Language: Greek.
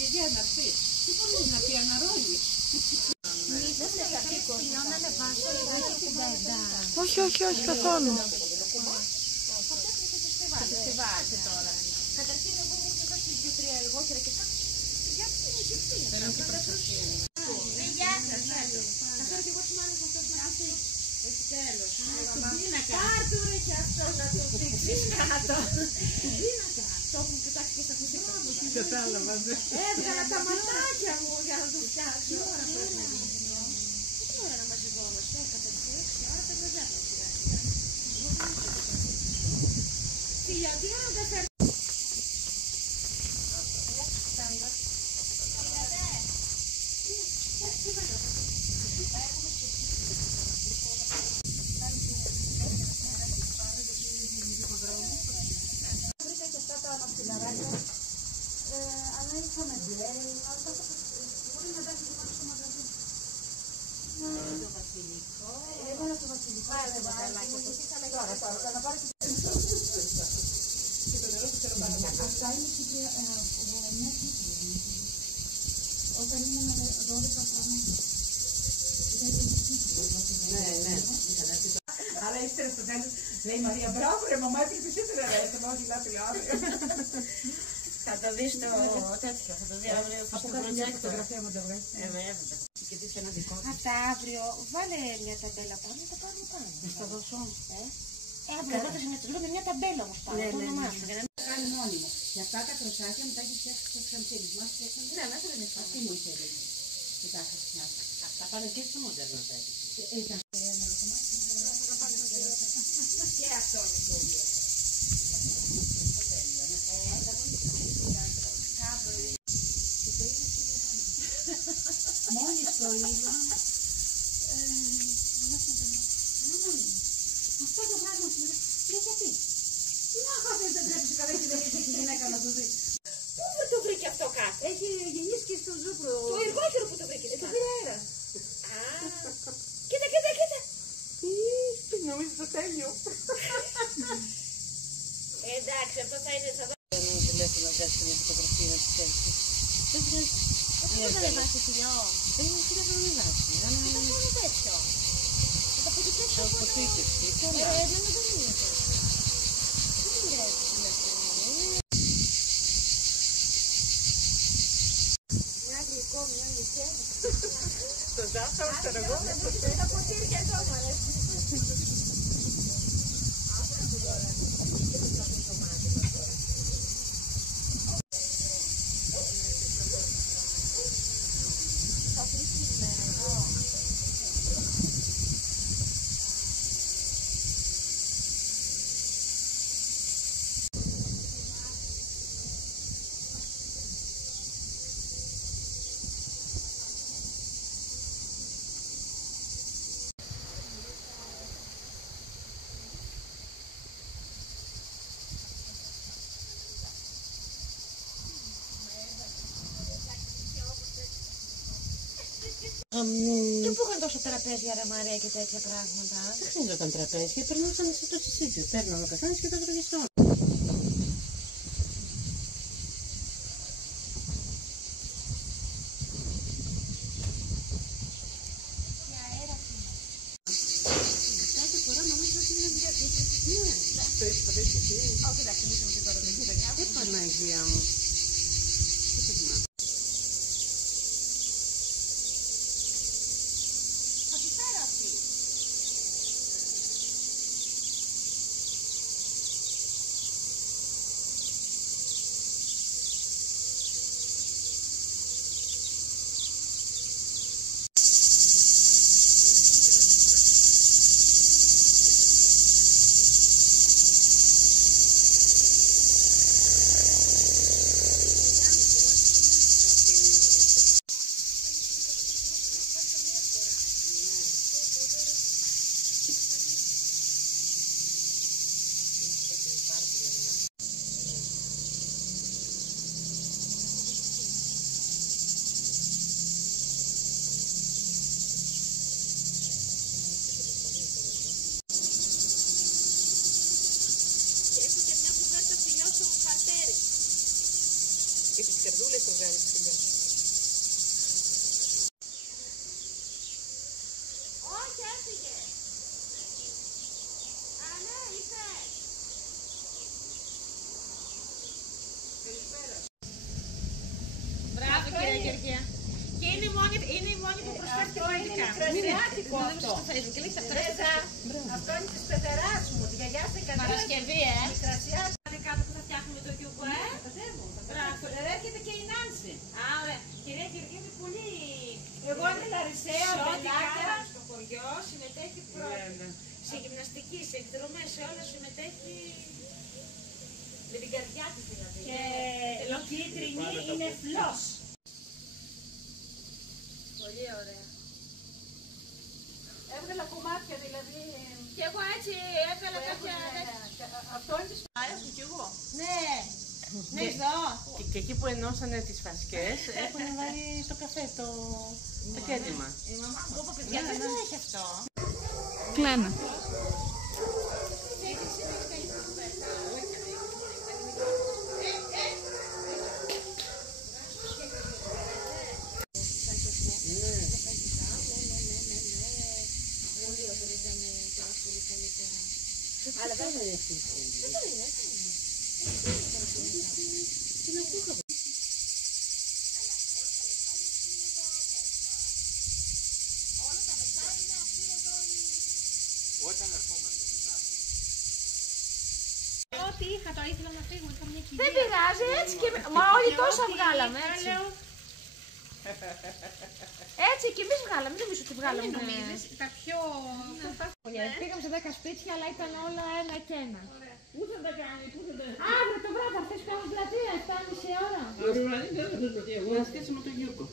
γιαγιά να πει. Τι μπορείς να πει, αναρρώνει. Όχι, όχι, όχι καθόλου. Καταρχήν εγώ μου έχω δώσει 2-3 αργότερα και κάτι. Γιατί είναι και αυτή. Γεια σας, θα φέρω και εγώ τις μάνες αυτός να πει. Έχει τέλος. Πάρ' του ρε και αυτό να το δείξει. Κάτω. Πίνακα. Το έχουν πετάξει και στα φυσικά μου. Κατάλαβα. Έβγαλα τα ματάκια μου για να το φτιάξω. Τι ώρα να μαζευόμαστε. Κατά τις 6 ώρα τα βραζάμε σιγά σιγά. Τι ώρα δεν φέρνω. Βρήκα και αυτά τα μαξιλαράκια, αλλά είχαμε μπλε, μπορεί να τα έχει μόνο στο μαγαζί. Το βασιλικό. Έβαλα το βασιλικό. Πάρε το καλάκι. Τώρα, να πάρει και το νερό που θέλω πάνω. Αυτά είναι μια Κύπρια. Όταν ήμουν 12 χρόνια. Ναι. Αλλά ύστερα στο τέλος λέει η Μαρία, μπράβο ρε μαμά, έπρεπε ύστερα ρε, θα πάω γυλάτρι αύριο. Θα το δεις το τέτοιο, θα το δει αύριο στο project. Φωτογραφία μου το βγάζει. Βέβαια. Και δεις και ένα δικό μου. Αυτά αύριο, βάλε μια ταμπέλα πάνω, θα πάρουμε πάνω. Θα δώσω. Αύριο εγώ θα συμμετρήσω με μια ταμπέλα όμως πάνω, το όνομά σου. Κάνει μόνιμο. Και αυτά τα κροσάκια μου τα έχει φτιάξει στο ξαμψίλι μας. Ναι, μέσα δεν είναι Αυτή μου είχε δει. Και τα είχα φτιάξει. Αυτά πάνε και στο μοντέρνο τα έπισε. Και αυτό είναι το ίδιο. Μόλις το είδα. Αυτό το πράγμα σου λέει γιατί. Τι να χάθες δεν τρέψει καλά και δεν έχει γυναίκα να το δει. Πού το βρήκε αυτό κάτω. Έχει γεννήσει στο Ζούπρο. Το εργόχειρο που το βρήκε. Το πήρε αέρα. Κοίτα. Νομίζω το τέλειο. Εντάξει, αυτό θα είναι σαν Ένα τηλέφωνο δεύτερο με φωτογραφία να τις έρθει. Δεν βγάζει. αυτό δεν θα λεβάσει φιλιό. Είναι τηλέφωνο να βγάζει. Θα το κάνω τέτοιο. Θα το πηγαίνω Θα το πείτε. δεν είναι. Δεν πειράζει τηλέφωνο. Μια γλυκό, μια γλυκέ. Το ζάχαρο, ξέρω εγώ. Τα ποτήρια εδώ μου αρέσουν. Και πού είχαν τόσο τραπέζια ρε Μαρία και τέτοια πράγματα. Δεν χρειαζόταν τραπέζια, περνούσαν στο τσισίδιο. Παίρναν ο καθένας και το έτρωγε στο. Κάθε φορά νομίζω ότι είναι μια διαθέτηση. Ναι, το έχεις ποτέ και εσύ. Όχι, εντάξει, εμείς είμαστε τώρα δεν γειτονιά. Παναγία μου. Τι το θυμάμαι. Θα τη φέρω αυτή. έχω βγάλει τη δουλειά. Όχι, έφυγε. Α, ναι, ήρθε. Μπράβο, κυρία Γεωργία. Και είναι η μόνη που προσφέρει και πολιτικά. Μικρασιάτικο αυτό. Στο Facebook και λέει αυτά. Ρέζα, αυτό είναι της πεθεράς μου, τη γιαγιά σε κατάσταση. Παρασκευή, Μικρασιάτικο. Είναι κάτω που θα φτιάχνουμε το κιούμπο, Μπράβο. Έρχεται και η Νάνση. Α, ωραία. Κυρία Γεωργία είναι πολύ... Εγώ είμαι Λαρισαία, Σε ό,τι Μπελάκια. κάνει στο χωριό συμμετέχει πρώτα. Σε γυμναστική, σε εκδρομές, σε όλα συμμετέχει με την καρδιά της δηλαδή. Και η κίτρινη είναι φλός. Πολύ ωραία. Έβγαλα κομμάτια δηλαδή. Και εγώ έτσι έβγαλα κάποια... Αυτό είναι της... Έχω κι εγώ. Ναι. Ναι, εδώ. Και εκεί που ενώσανε τις φασκές, έχουν βάλει στο καφέ το κέντημα. Η μαμά μου είπε, παιδιά, δεν το έχει αυτό. Κλένα. Αλλά δεν είναι έτσι. Ό,τι είχα, τώρα ήθελα να φύγω, είχα μια κυρία. Δεν πειράζει, έτσι και... Μα όλοι τόσα βγάλαμε, έτσι. Έτσι και εμείς βγάλαμε, δεν νομίζω ότι βγάλαμε. Δεν νομίζεις, τα πιο... Πήγαμε σε 10 σπίτια, αλλά ήταν όλα ένα και ένα. Πού θα τα κάνει, πού θα τα κάνει. Αύριο το βράδυ θα φτάσει πάνω πλατεία, 7,5 ώρα. Να στήσουμε τον Γιώργο.